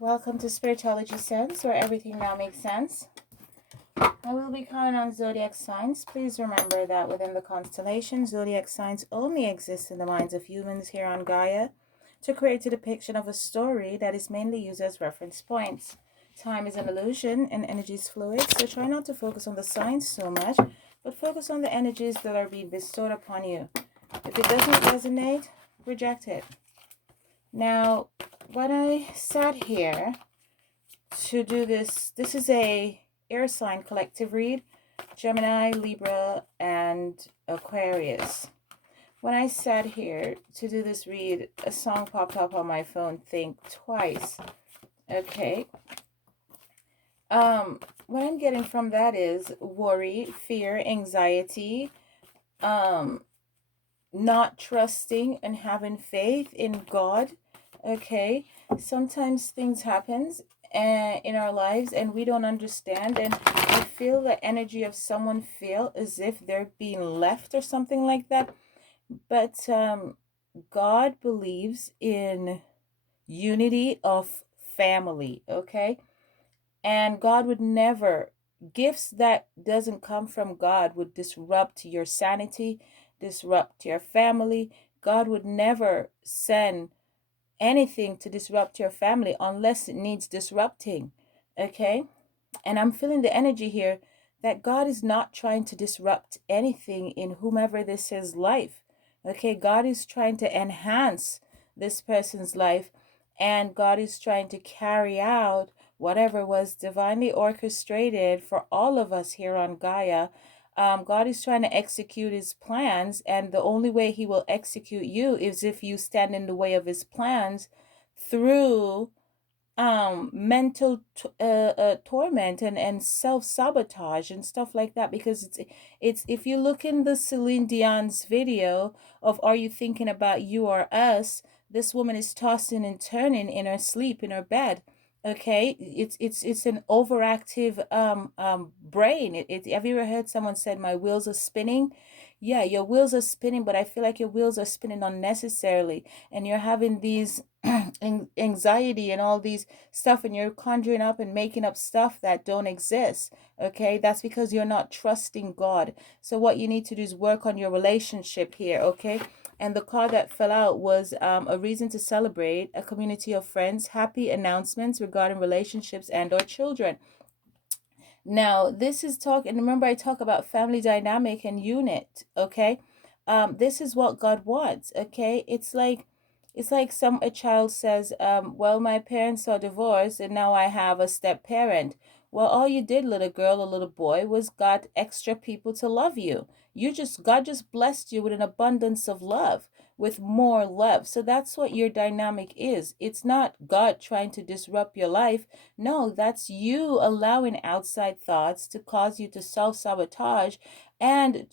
Welcome to Spirituality Sense, where everything now makes sense. I will be calling on zodiac signs. Please remember that within the constellation, zodiac signs only exist in the minds of humans here on Gaia to create a depiction of a story that is mainly used as reference points. Time is an illusion and energy is fluid, so try not to focus on the signs so much, but focus on the energies that are being bestowed upon you. If it doesn't resonate, reject it. Now, when I sat here to do this is a air sign collective read, Gemini, Libra, and Aquarius. When I sat here to do this read, a song popped up on my phone, Think Twice. Okay. What I'm getting from that is worry, fear, anxiety, not trusting and having faith in God. Okay. Sometimes things happens in our lives and we don't understand, and we feel the energy of someone feel as if they're being left or something like that. But God believes in unity of family, okay? And God would never, gifts that doesn't come from God would disrupt your sanity, disrupt your family. God would never send anything to disrupt your family unless it needs disrupting. Okay? And I'm feeling the energy here that God is not trying to disrupt anything in whomever this is life. Okay? God is trying to enhance this person's life, and God is trying to carry out whatever was divinely orchestrated for all of us here on Gaia. God is trying to execute his plans, and the only way he will execute you is if you stand in the way of his plans through mental torment and self-sabotage and stuff like that, because it's if you look in the Celine Dion's video of Are You Thinking About You or Us, this woman is tossing and turning in her sleep in her bed. Okay, it's an overactive brain. Have you ever heard someone said my wheels are spinning? Yeah, your wheels are spinning, but I feel like your wheels are spinning unnecessarily, and you're having these anxiety and all these stuff, and you're conjuring up and making up stuff that don't exist. Okay, that's because you're not trusting God. So what you need to do is work on your relationship here. Okay, and the card that fell out was a reason to celebrate, a community of friends, happy announcements regarding relationships and or children. Now this is talk, and remember I talk about family dynamic and unit. Okay, this is what God wants. Okay, it's like some a child says, well, my parents are divorced and now I have a step parent. Well, all you did, little girl or little boy, was got extra people to love you. God just blessed you with an abundance of love, with more love. So that's what your dynamic is. It's not God trying to disrupt your life. No, that's you allowing outside thoughts to cause you to self-sabotage and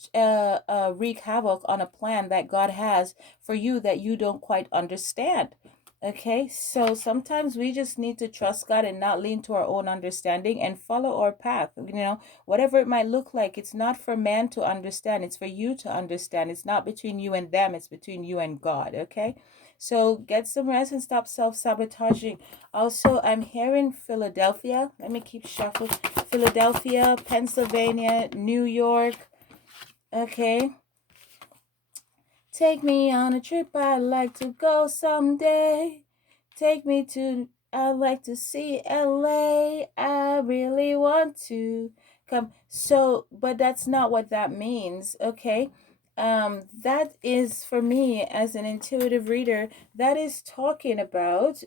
wreak havoc on a plan that God has for you that you don't quite understand. Okay, so sometimes we just need to trust God and not lean to our own understanding and follow our path. Whatever it might look like, it's not for man to understand, it's for you to understand. It's not between you and them, it's between you and God. Okay, so get some rest and stop self sabotaging. Also, I'm here in Philadelphia. Let me keep shuffling. Philadelphia, Pennsylvania, New York. Okay. Take me on a trip, I'd like to go someday. I'd like to see LA. I really want to come. So, but that's not what that means, okay? That is for me as an intuitive reader, that is talking about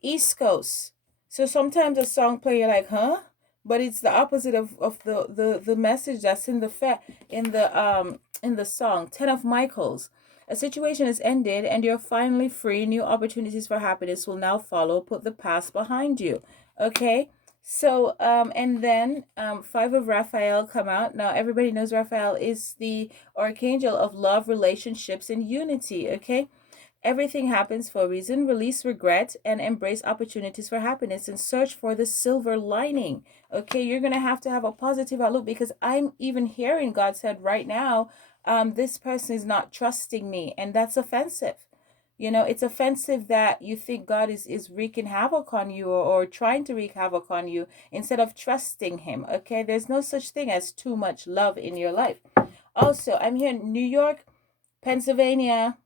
East Coast. So sometimes a song play, you're like, huh? But it's the opposite of the message that's in the song. 10 of Michaels. A situation is ended and you're finally free. New opportunities for happiness will now follow. Put the past behind you. Okay? So, and then five of Raphael come out. Now, everybody knows Raphael is the archangel of love, relationships, and unity. Okay? Everything happens for a reason. Release regret and embrace opportunities for happiness and search for the silver lining. Okay, you're going to have a positive outlook, because I'm even hearing God said right now, this person is not trusting me, and that's offensive. It's offensive that you think God is wreaking havoc on you, or trying to wreak havoc on you instead of trusting him. Okay, there's no such thing as too much love in your life. Also, I'm here in New York, Pennsylvania,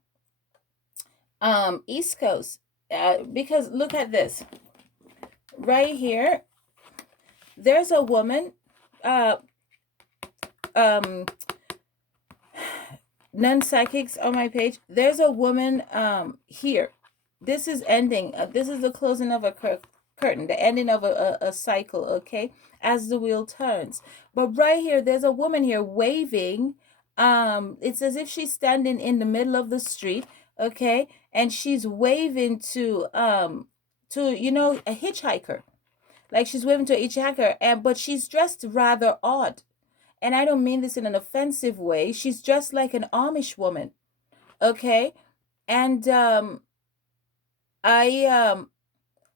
East Coast, because look at this right here. There's a woman, uh um non-psychics on my page. There's a woman here. This is ending, this is the closing of a curtain, the ending of a cycle, okay, as the wheel turns. But right here, there's a woman here waving. It's as if she's standing in the middle of the street, okay, and she's waving to a hitchhiker. Like, she's waving to a hitchhiker, but she's dressed rather odd. And I don't mean this in an offensive way. She's dressed like an Amish woman, okay? And I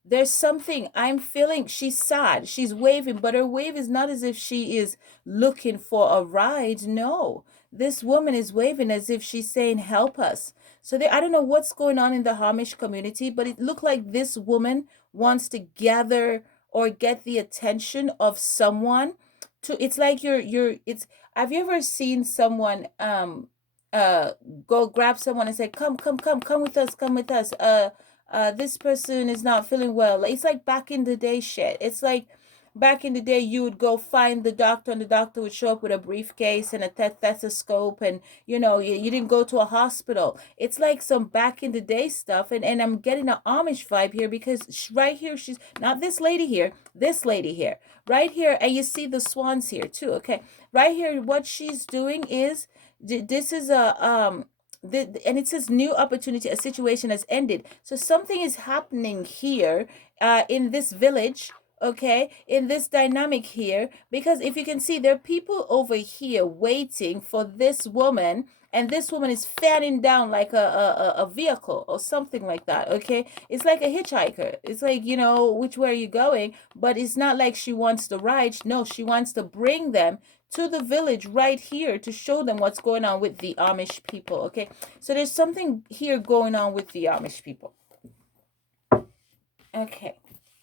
there's something I'm feeling. She's sad. She's waving, but her wave is not as if she is looking for a ride. No. This woman is waving as if she's saying, "Help us." So I don't know what's going on in the Amish community, but it looked like this woman wants to gather or get the attention of someone. It's like it's have you ever seen someone uh go grab someone and say, come with us, come with us. This person is not feeling well. It's like back in the day shit. It's like back in the day you would go find the doctor, and the doctor would show up with a briefcase and a stethoscope, and you didn't go to a hospital. It's like some back in the day stuff, and I'm getting an Amish vibe here, because right here, she's not this lady here, this lady here, right here, and you see the swans here too, okay? Right here, what she's doing is, this is and it says new opportunity, a situation has ended. So something is happening here, in this village, okay, in this dynamic here, because if you can see, there are people over here waiting for this woman, and this woman is fanning down like a vehicle or something like that, okay? It's like a hitchhiker. It's like, which way are you going? But it's not like she wants to ride. No, she wants to bring them to the village right here to show them what's going on with the Amish people, okay? So there's something here going on with the Amish people. Okay.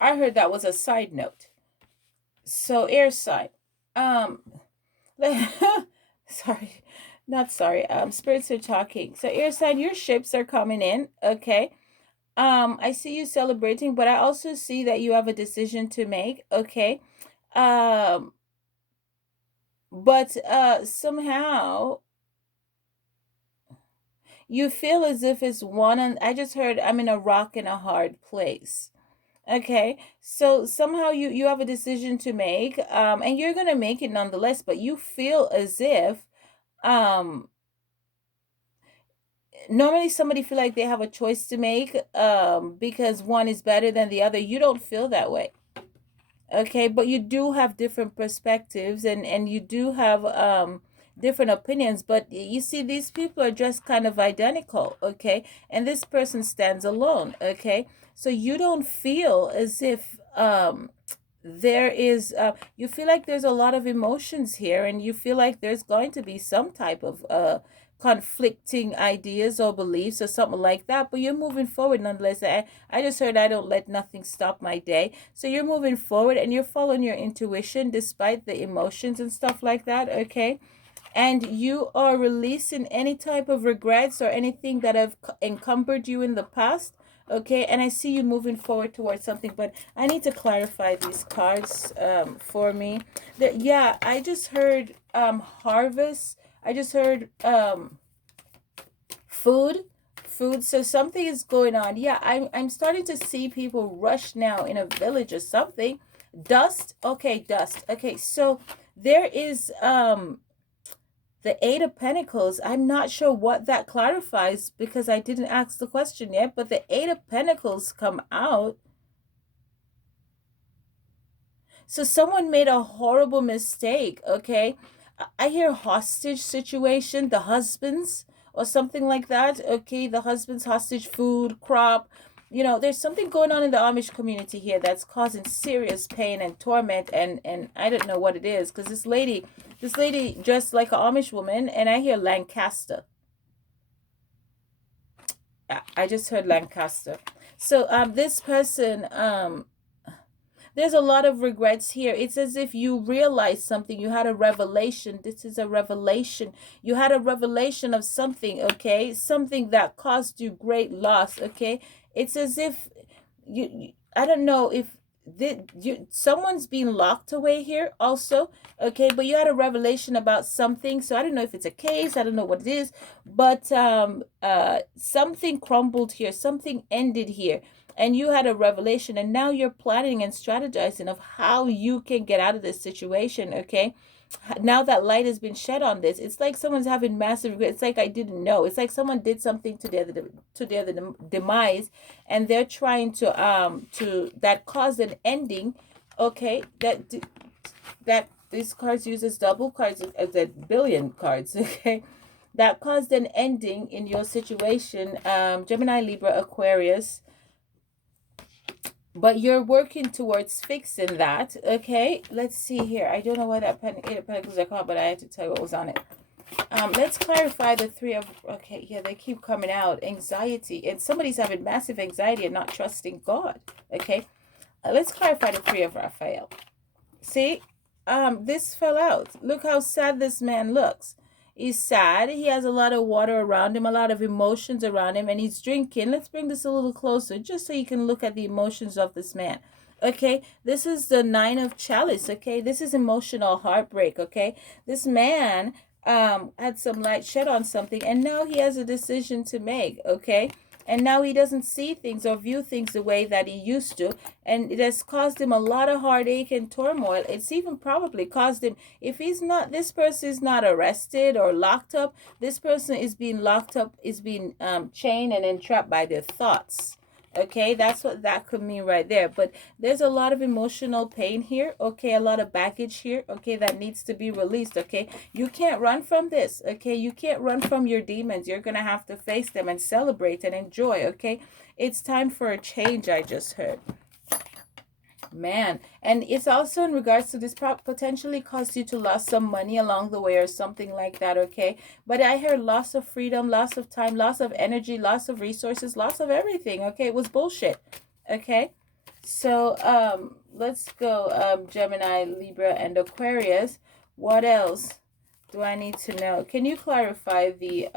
I heard that was a side note. So air sign. Um sorry. Not sorry. Spirits are talking. So air sign, your ships are coming in, okay? I see you celebrating, but I also see that you have a decision to make, okay? Um but somehow you feel as if it's one, and I just heard I'm in a rock and a hard place. Okay, so somehow you have a decision to make, and you're gonna make it nonetheless, but you feel as if, um normally somebody feel like they have a choice to make, because one is better than the other. You don't feel that way. Okay, but you do have different perspectives, and you do have different opinions, but you see, these people are just kind of identical, okay, and this person stands alone, okay, so you don't feel as if there is you feel like there's a lot of emotions here, and you feel like there's going to be some type of conflicting ideas or beliefs or something like that, but you're moving forward nonetheless. I just heard, I don't let nothing stop my day. So you're moving forward, and you're following your intuition despite the emotions and stuff like that, okay? And you are releasing any type of regrets or anything that have encumbered you in the past, okay? And I see you moving forward towards something, but I need to clarify these cards for me. Yeah, I just heard harvest. I just heard food. So something is going on. Yeah, I'm starting to see people rush now in a village or something. Dust. Okay, dust. Okay, so there is the Eight of Pentacles. I'm not sure what that clarifies, because I didn't ask the question yet, but the Eight of Pentacles come out. So someone made a horrible mistake, okay? I hear hostage situation, the husbands or something like that, okay? The husbands hostage, food, crop. There's something going on in the Amish community here that's causing serious pain and torment, and I don't know what it is, because this lady dressed like an Amish woman, and I hear Lancaster. I just heard Lancaster. So this person, there's a lot of regrets here. It's as if you realized something. You had a revelation. This is a revelation. You had a revelation of something, okay? Something that caused you great loss, okay? It's as if I don't know if someone's being locked away here also, okay? But you had a revelation about something. So I don't know if it's a case. I don't know what it is. But something crumbled here. Something ended here, and you had a revelation, and now you're planning and strategizing of how you can get out of this situation, okay? Now that light has been shed on this, it's like someone's having massive regret. It's like I didn't know. It's like someone did something to their demise, and they're trying to that caused an ending, okay? That these cards uses double cards as a billion cards, okay? That caused an ending in your situation, Gemini, Libra, Aquarius, but you're working towards fixing that, okay? Let's see here. I don't know why that Eight of Pentacles are called, but I had to tell you what was on it. Let's clarify the Three of, okay, yeah, they keep coming out. Anxiety, and somebody's having massive anxiety and not trusting God, okay? Let's clarify the Three of Raphael. See, this fell out. Look how sad this man looks. He's sad. He has a lot of water around him, a lot of emotions around him, and he's drinking. Let's bring this a little closer just so you can look at the emotions of this man. Okay, this is the Nine of Chalice. Okay, this is emotional heartbreak. Okay, this man had some light shed on something, and now he has a decision to make. Okay, and now he doesn't see things or view things the way that he used to, and it has caused him a lot of heartache and turmoil. It's even probably caused him, if he's not, this person is not arrested or locked up, this person is being locked up, is being chained and entrapped by their thoughts. Okay, that's what that could mean right there. But there's a lot of emotional pain here. Okay, a lot of baggage here. Okay, that needs to be released. Okay, you can't run from this. Okay, you can't run from your demons. You're gonna have to face them and celebrate and enjoy. Okay, it's time for a change. I just heard, man. And it's also in regards to this potentially caused you to lose some money along the way or something like that, okay? But I heard loss of freedom, loss of time, loss of energy, loss of resources, loss of everything, okay? It was bullshit, okay? So let's go Gemini, Libra, and Aquarius. What else do I need to know? Can you clarify the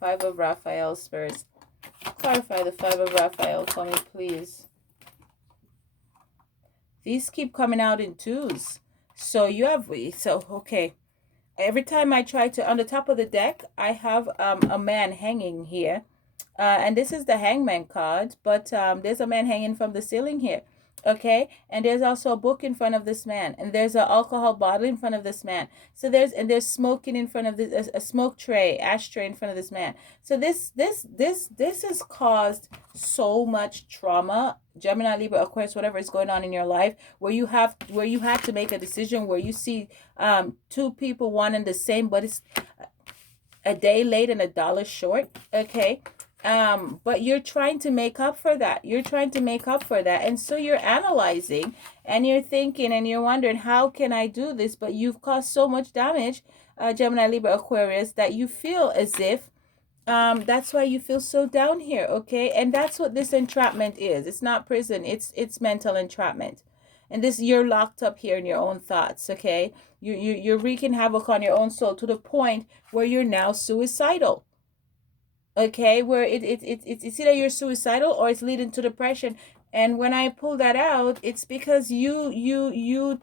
Five of Raphael, Spirits? Clarify the Five of Raphael for me, please. These keep coming out in twos. So you have, so, okay. Every time I try to, on the top of the deck, I have a man hanging here. And this is the Hangman card, but there's a man hanging from the ceiling here. Okay, and there's also a book in front of this man, and there's an alcohol bottle in front of this man. So there's smoking in front of this, a smoke tray, ashtray in front of this man. So this has caused so much trauma, Gemini, Libra, Aquarius, whatever is going on in your life, where you have to make a decision where you see two people wanting the same, but it's a day late and a dollar short. Okay, but you're trying to make up for that. And so you're analyzing and you're thinking and you're wondering, how can I do this? But you've caused so much damage, Gemini, Libra, Aquarius, that you feel as if that's why you feel so down here. Okay, and that's what this entrapment is. It's not prison, it's mental entrapment. And this, you're locked up here in your own thoughts. Okay, you're wreaking havoc on your own soul to the point where you're now suicidal. Okay, where it's either you're suicidal or it's leading to depression. And when I pull that out, it's because you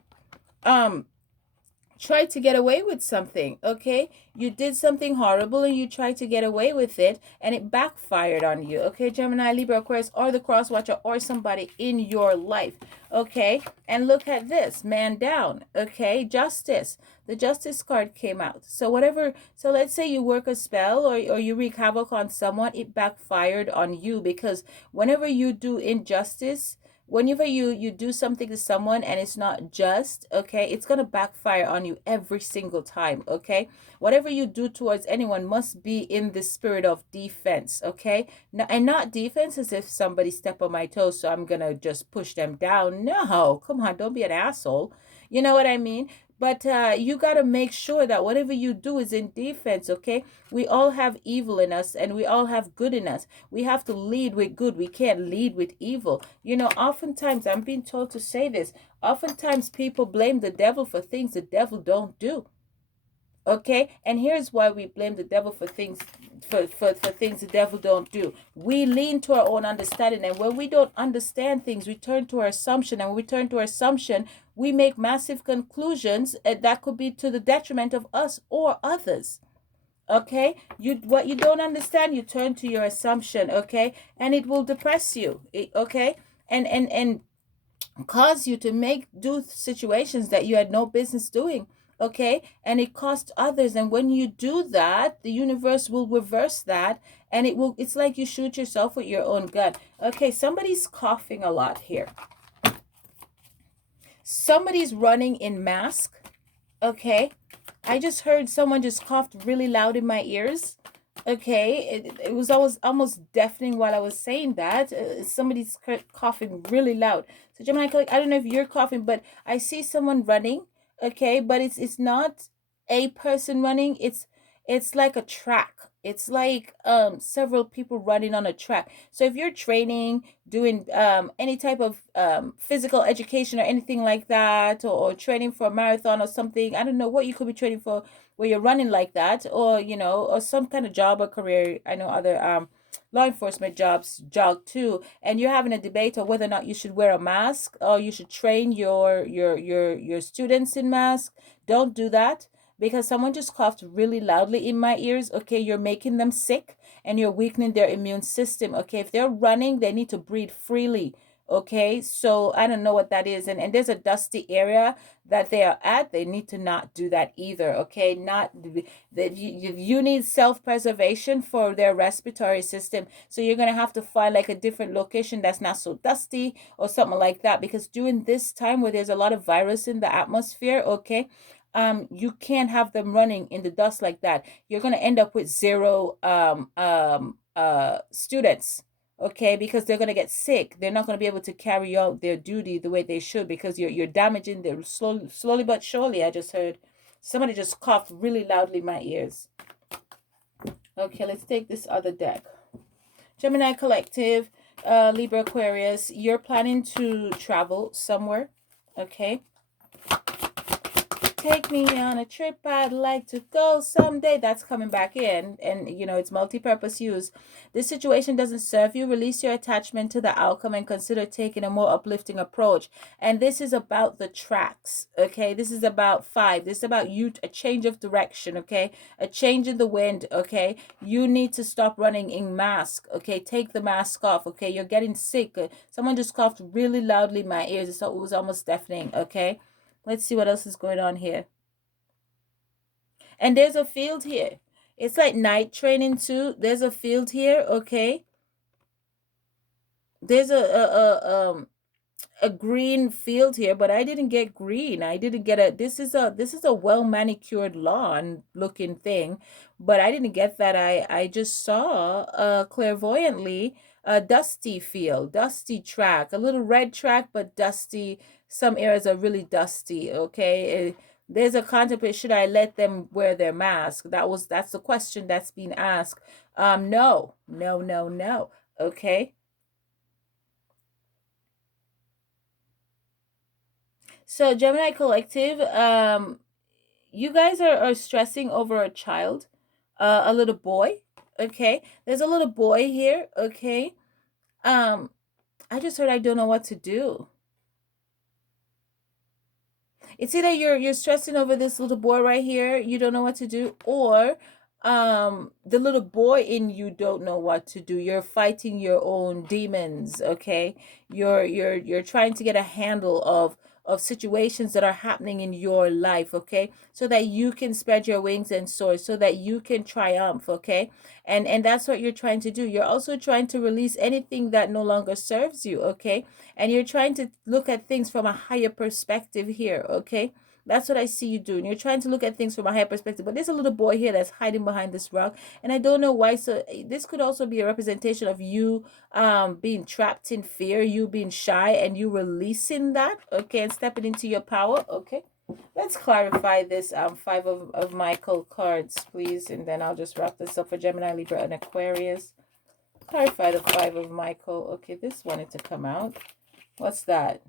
tried to get away with something. Okay, you did something horrible and you tried to get away with it, and it backfired on you. Okay, Gemini, Libra, Aquarius, or the cross watcher, or somebody in your life. Okay, and look at this, man down. Okay, justice. The justice card came out. So whatever, so let's say you work a spell or you wreak havoc on someone, it backfired on you, because whenever you do injustice, whenever you do something to someone and it's not just, okay, it's going to backfire on you every single time. Okay, whatever you do towards anyone must be in the spirit of defense. Okay, no, and not defense as if somebody step on my toes, so I'm gonna just push them down. No, come on, don't be an asshole. You know what I mean? But you got to make sure that whatever you do is in defense, okay? We all have evil in us and we all have good in us. We have to lead with good. We can't lead with evil. You know, oftentimes I'm being told to say this. Oftentimes people blame the devil for things the devil don't do. Okay, and here's why we blame the devil for things for things the devil don't do. We lean to our own understanding, and when we don't understand things, we turn to our assumption, and when we turn to our assumption, we make massive conclusions that could be to the detriment of us or others. Okay, you what you don't understand, you turn to your assumption. Okay, and it will depress you. Okay, and cause you to make do situations that you had no business doing. Okay, and it costs others, and when you do that, the universe will reverse that, and it's like you shoot yourself with your own gun. Okay, somebody's coughing a lot here. Somebody's running in mask. Okay, I just heard someone just coughed really loud in my ears. Okay, it was almost deafening while I was saying that. Somebody's coughing really loud. So Gemini, I don't know if you're coughing, but I see someone running. Okay, but it's not a person running. It's like a track. It's like several people running on a track. So if you're training, doing any type of physical education or anything like that, or training for a marathon or something, I don't know what you could be training for where you're running like that, or or some kind of job or career. I know other law enforcement jobs jog too, and you're having a debate on whether or not you should wear a mask or you should train your students in mask. Don't do that, because someone just coughed really loudly in my ears. Okay, you're making them sick and you're weakening their immune system. Okay, if they're running, they need to breathe freely. Okay, so I don't know what that is, and there's a dusty area that they are at. They need to not do that either. Okay, not that you need self-preservation for their respiratory system, so you're gonna have to find like a different location that's not so dusty or something like that, because during this time where there's a lot of virus in the atmosphere, okay, you can't have them running in the dust like that. You're going to end up with zero students. Okay, because they're going to get sick. They're not going to be able to carry out their duty the way they should, because you're damaging them slowly but surely. I just heard somebody just coughed really loudly in my ears. Okay, let's take this other deck. Gemini Collective, Libra Aquarius, you're planning to travel somewhere. Okay, take me on a trip, I'd like to go someday. That's coming back in, and it's multi-purpose use. This situation doesn't serve you. Release your attachment to the outcome and consider taking a more uplifting approach. And this is about the tracks. Okay, this is about 5. This is about you, a change of direction. Okay, a change in the wind. Okay, you need to stop running in mask. Okay, take the mask off. Okay, you're getting sick. Someone just coughed really loudly in my ears, so it was almost deafening. Okay, let's see what else is going on here. And there's a field here. It's like night training too. There's a field here, okay? There's a green field here, but I didn't get green. I didn't get this is a well manicured lawn looking thing, but I didn't get that. I just saw clairvoyantly a dusty field, dusty track, a little red track, but dusty. Some areas are really dusty, okay? There's a contemplate, should I let them wear their mask? That's the question that's being asked. No, no, no, no. Okay. So Gemini Collective, you guys are stressing over a child, a little boy. Okay, there's a little boy here. Okay, I just heard I don't know what to do. It's either you're stressing over this little boy right here, you don't know what to do, or the little boy in you don't know what to do. You're fighting your own demons. Okay, you're trying to get a handle of situations that are happening in your life, okay, so that you can spread your wings and soar, so that you can triumph. Okay, and that's what you're trying to do. You're also trying to release anything that no longer serves you. Okay, and you're trying to look at things from a higher perspective here. Okay, that's what I see you doing. You're trying to look at things from a higher perspective. But there's a little boy here that's hiding behind this rock, and I don't know why. So this could also be a representation of you being trapped in fear, you being shy, and you releasing that. Okay, and stepping into your power. Okay. Let's clarify this five of Michael cards, please, and then I'll just wrap this up for Gemini, Libra, and Aquarius. Clarify the five of Michael. Okay, this wanted to come out. What's that?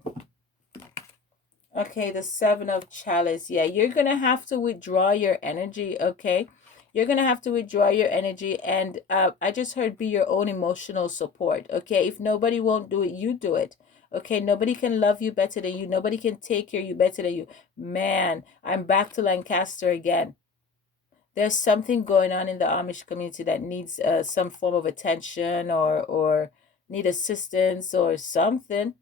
Okay, the seven of chalice. Yeah, you're gonna have to withdraw your energy. Okay, you're gonna have to withdraw your energy, and I just heard be your own emotional support. Okay, if nobody won't do it, you do it. Okay, nobody can love you better than you. Nobody can take care of you better than you. Man, I'm back to Lancaster again. There's something going on in the Amish community that needs some form of attention, or need assistance or something.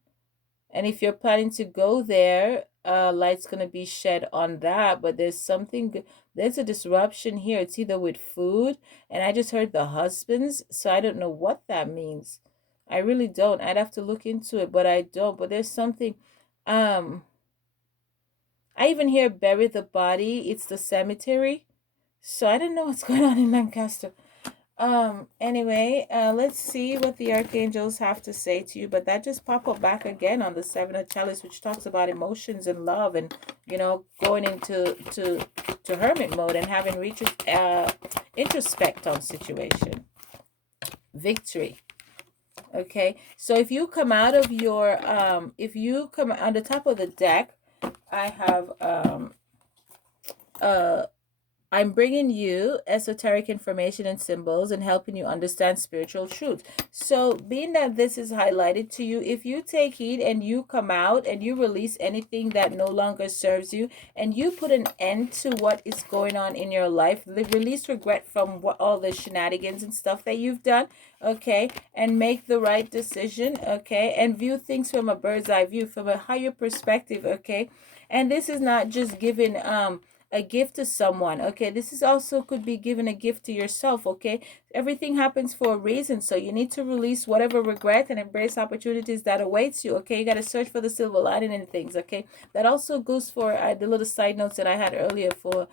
And if you're planning to go there, light's gonna be shed on that. But there's something, there's a disruption here. It's either with food, and I just heard the husbands, so I don't know what that means. I really don't. I'd have to look into it, but I don't. But there's something. Um, I even hear bury the body. It's the cemetery. So I don't know what's going on in Lancaster. Anyway, let's see what the archangels have to say to you. But that just pop up back again on the seven of chalice, which talks about emotions and love, and going into to hermit mode and having introspect on situation. Victory. Okay, so if you come out of your if you come on the top of the deck, I have uh I'm bringing you esoteric information and symbols and helping you understand spiritual truth. So, being that this is highlighted to you, if you take heed and you come out and you release anything that no longer serves you, and you put an end to what is going on in your life, release regret from all the shenanigans and stuff that you've done, okay, and make the right decision, okay, and view things from a bird's eye view, from a higher perspective, okay. And this is not just giving a gift to someone, okay. This is also could be given a gift to yourself, okay. Everything happens for a reason, so you need to release whatever regret and embrace opportunities that awaits you, okay. You got to search for the silver lining in things, okay. That also goes for the little side notes that I had earlier for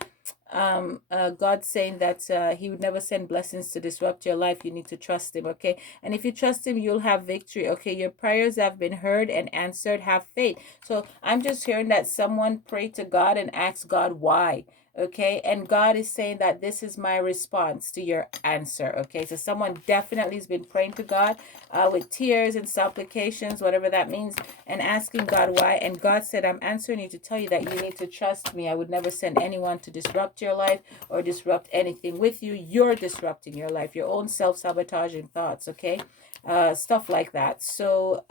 God saying that he would never send blessings to disrupt your life. You need to trust him, okay. And if you trust him, you'll have victory, okay. Your prayers have been heard and answered. Have faith. So I'm just hearing that someone prayed to God and asked God why, okay, and God is saying that this is my response to your answer, okay. So someone definitely has been praying to God with tears and supplications, whatever that means, and asking God why. And God said, I'm answering you to tell you that you need to trust me. I would never send anyone to disrupt your life or disrupt anything with you. You're disrupting your life, your own self-sabotaging thoughts, okay, stuff like that. So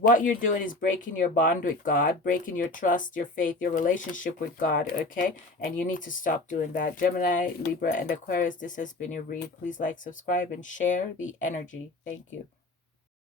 what you're doing is breaking your bond with God, breaking your trust, your faith, your relationship with God, okay? And you need to stop doing that. Gemini, Libra, and Aquarius, this has been your read. Please like, subscribe, and share the energy. Thank you.